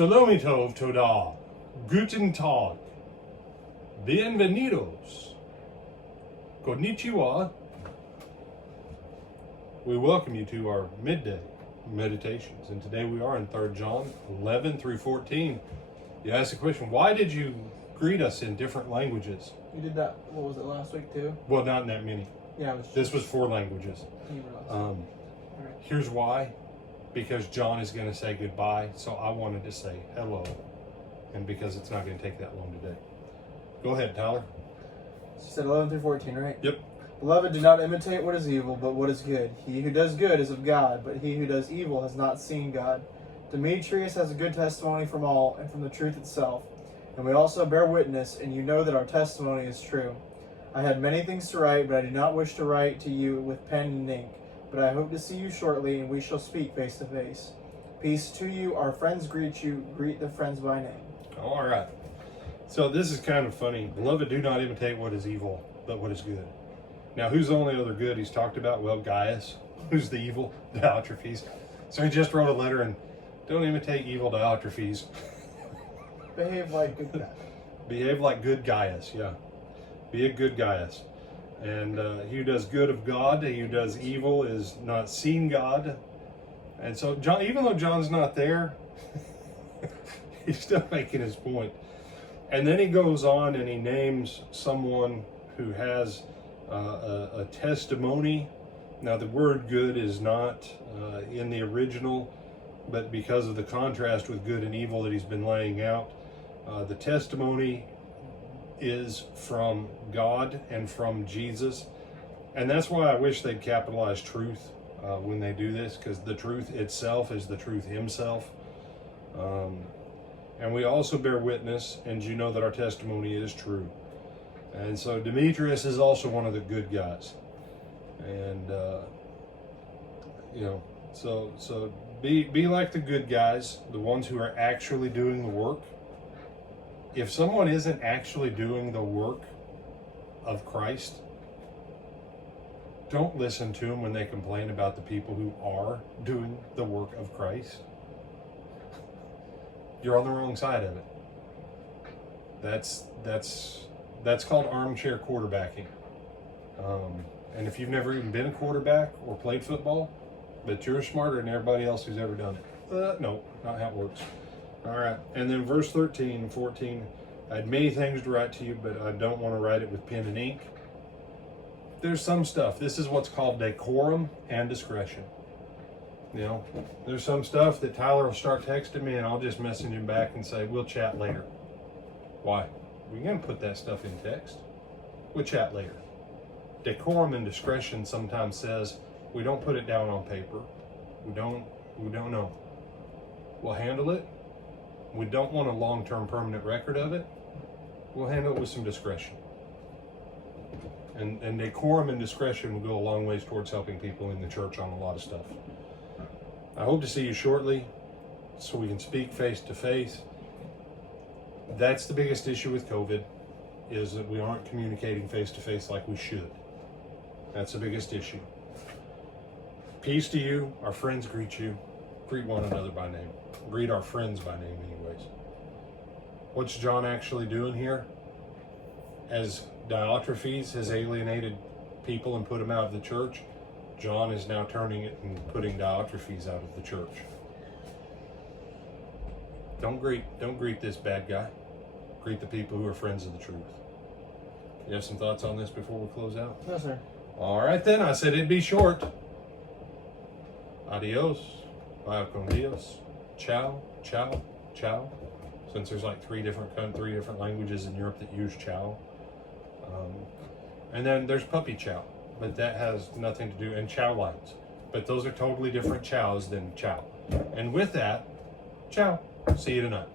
Shalom tov toda. Guten Tag. Bienvenidos. Konnichiwa. We welcome you to our midday meditations. And today we are in 3 John 11 through 14. You asked the question, why did you greet us in different languages? You did that, what was it, last week too? Well, not in that many. Yeah, This was 4 languages. Right. Here's why. Because John is going to say goodbye, so I wanted to say hello. And because it's not going to take that long today. Go ahead, Tyler. You said 11 through 14, right? Yep. Beloved, do not imitate what is evil, but what is good. He who does good is of God, but he who does evil has not seen God. Demetrius has a good testimony from all, and from the truth itself. And we also bear witness, and you know that our testimony is true. I had many things to write, but I do not wish to write to you with pen and ink. But I hope to see you shortly, and we shall speak face to face. Peace to you. Our friends greet you. Greet the friends by name. All right. So this is kind of funny. Beloved, do not imitate what is evil, but what is good. Now, who's the only other good he's talked about? Well, Gaius. Who's the evil? Diotrephes. So he just wrote a letter and don't imitate evil Diotrephes. Behave like good guys. Behave like good Gaius, yeah. Be a good Gaius. And he who does good of God, he who does evil is not seen God. And so John, even though John's not there, he's still making his point. And then he goes on and he names someone who has a testimony. Now the word good is not in the original, but because of the contrast with good and evil that he's been laying out, the testimony is from God and from Jesus. And that's why I wish they'd capitalize truth when they do this, because the truth itself is the truth himself. And we also bear witness, and you know that our testimony is true. And so Demetrius is also one of the good guys. And, so be like the good guys, the ones who are actually doing the work. If someone isn't actually doing the work of Christ, don't listen to them when they complain about the people who are doing the work of Christ. You're on the wrong side of it. That's called armchair quarterbacking. And if you've never even been a quarterback or played football, but you're smarter than everybody else who's ever done it. No, not how it works. All right, and then verse 13 and 14, I had many things to write to you, but I don't want to write it with pen and ink. There's some stuff. This is what's called decorum and discretion. You know, there's some stuff that Tyler will start texting me and I'll just message him back and say, we'll chat later. Why? We're going to put that stuff in text. We'll chat later. Decorum and discretion sometimes says, we don't put it down on paper. We don't know. We'll handle it. We don't want a long-term permanent record of it. We'll handle it with some discretion. And decorum and discretion will go a long ways towards helping people in the church on a lot of stuff. I hope to see you shortly so we can speak face to face. That's the biggest issue with COVID, is that we aren't communicating face to face like we should. That's the biggest issue. Peace to you. Our friends greet you. Greet one another by name. Greet our friends by name anyways. What's John actually doing here? As Diotrephes has alienated people and put them out of the church, John is now turning it and putting Diotrephes out of the church. Don't greet this bad guy. Greet the people who are friends of the truth. You have some thoughts on this before we close out? No, sir. All right then, I said it'd be short. Adios. Vaya con Dios. Ciao, ciao, ciao. Since there's like three different languages in Europe that use ciao. And then there's puppy chow, but that has nothing to do, and chow lines. But those are totally different chows than chow. And with that, ciao. See you tonight.